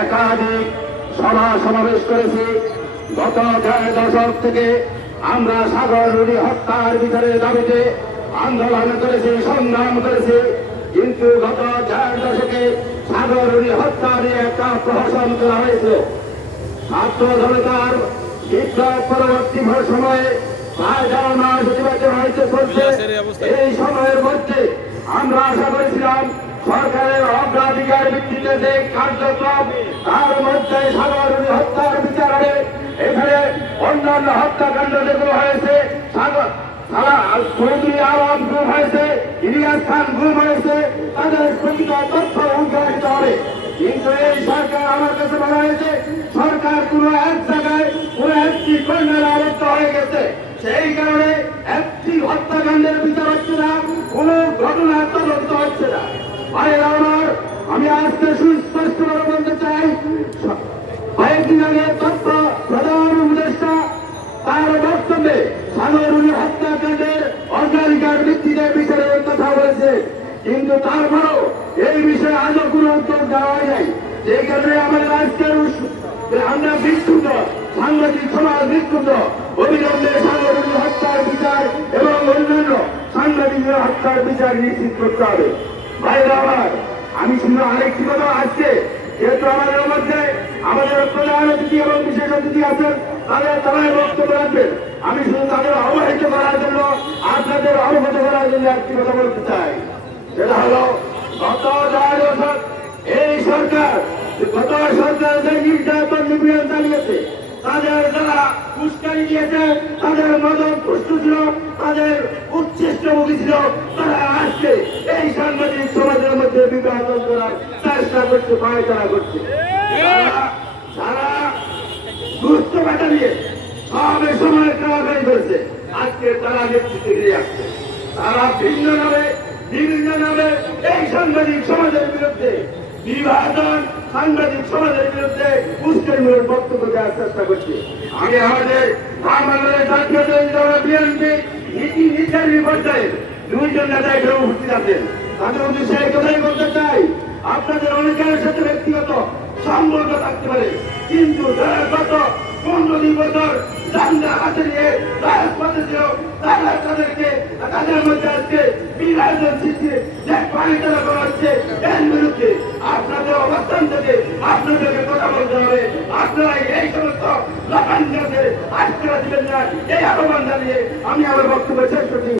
একাধিক সভা সমাবেশ করেছি। গত 6 দশক থেকে আমরা সাগর রুনি হত্যার বিচারের দাবিতে আন্দোলন করেছি, সংগ্রাম করেছি, কিন্তু গত 4 দশকে সাগর রুনি হত্যা নিয়ে একটা প্রহসন করা হয়েছে। ছাত্র জনতার বিপ্লব পরবর্তী সময়ে প্রায় 4 মাস নির্বাচন হইতে চলছে। এই সময়ের মধ্যে আমরা আশা করেছিলাম সরকারের অগ্রাধিকার ভিত্তিতে যে কার্যক্রম, তার মধ্যে সাগর রুনি হত্যার বিচার হবে। এখানে অন্যান্য হত্যাকাণ্ড যেগুলো হয়েছে, চৌধুরী আলম গুম হয়েছে, ইলিয়াস খান গুম হয়েছে, তাদের প্রকৃত তথ্য উদ্ঘাটিত হবে। কিন্তু এই সরকার, আমার কাছে বলা হয়েছে, সরকার কোন এক জায়গায় কোন একটি কর্নারে আবদ্ধ হয়ে গেছে। সেই কারণে একটি হত্যাকাণ্ডের বিচার হচ্ছে না, কোন ঘটনার তদন্ত হচ্ছে না। ভাইয়েরা আমার, আমি আজকে সুস্পষ্ট করে বলতে চাই, কয়েকদিন আগে তথ্য প্রধান উপদেষ্টা তার বক্তব্যে সাগর রুনি হত্যাকাণ্ডের অগ্রাধিকার ভিত্তিতে বিচারের কথা বলেছে, কিন্তু তারপরেও এই বিষয়ে আজও কোনো উত্তর দেওয়া যায়। এই কারণে আমাদের আজকের আমরা বিক্ষুব্ধ, সাংবাদিক সমাজ বিক্ষুব্ধ। অবিলম্বে সাগর রুনি হত্যার বিচার এবং অন্যান্য সাংবাদিকদের হত্যার বিচার নিশ্চিত করতে হবে। ভাইরা আমার, আমি শুধু আরেকটি কথা, আজকে যেহেতু আমাদের মধ্যে আমাদের প্রধান অতিথি এবং বিশেষ অতিথি আছেন, তারা বক্তব্য রাখবেন। আমি শুধু তাদের অবহিত করার জন্য, আপনাদের অবগত করার জন্য একটি কথা বলতে চাই। সেটা হলো, গত 4 দশক এই সরকার যে নির্যাতন নিপীড়ন চালিয়েছে, তাদের যারা উস্কানি দিয়েছে, তাদের মদত পুষ্ট ছিল, তাদের উচ্ছিষ্টমুখী ছিল, তারা আজকে এই সাংবাদিক সমাজের মধ্যে বিভাজন করার চেষ্টা করছে, পায়তারা করছে। তারা দুষ্ট কাটা নিয়ে সবের সময় কারাগারি করেছে, আজকে তারা নেতৃত্বে ফিরে আসছে। তারা বিভিন্ন নামে এই সাংবাদিক সমাজের বিরুদ্ধে বিভাজন, সাংবাদিক সমাজের বিরুদ্ধে উস্কানিমূলক বক্তব্য দেওয়ার চেষ্টা করছে। আমি আমাদের বাংলাদেশের জাতীয় বিএনপি নীতি নির্ধারণী পর্যায়ে 2 জন নেতা এখানে উপস্থিত আছেন। তাদের উদ্দেশ্যে এই কথাই বলতে চাই, আপনাদের অনেকের সাথে ব্যক্তিগত সম্পর্ক থাকতে পারে, কিন্তু যারা গত 15 বছর জানলা হাতে নিয়ে রাজপথে ছিল, তারা তাদের মধ্যে আজকে বিভাজন সৃষ্টি যে পানিটারা করা হচ্ছে, এর বিরুদ্ধে আপনাদের অবস্থান থেকে আপনাদেরকে কথা বলতে হবে। আপনারা এই সমস্ত লাগান আটকে দিবেন না, এই আহ্বান জানিয়ে আমি আমার বক্তব্য শেষ করছি।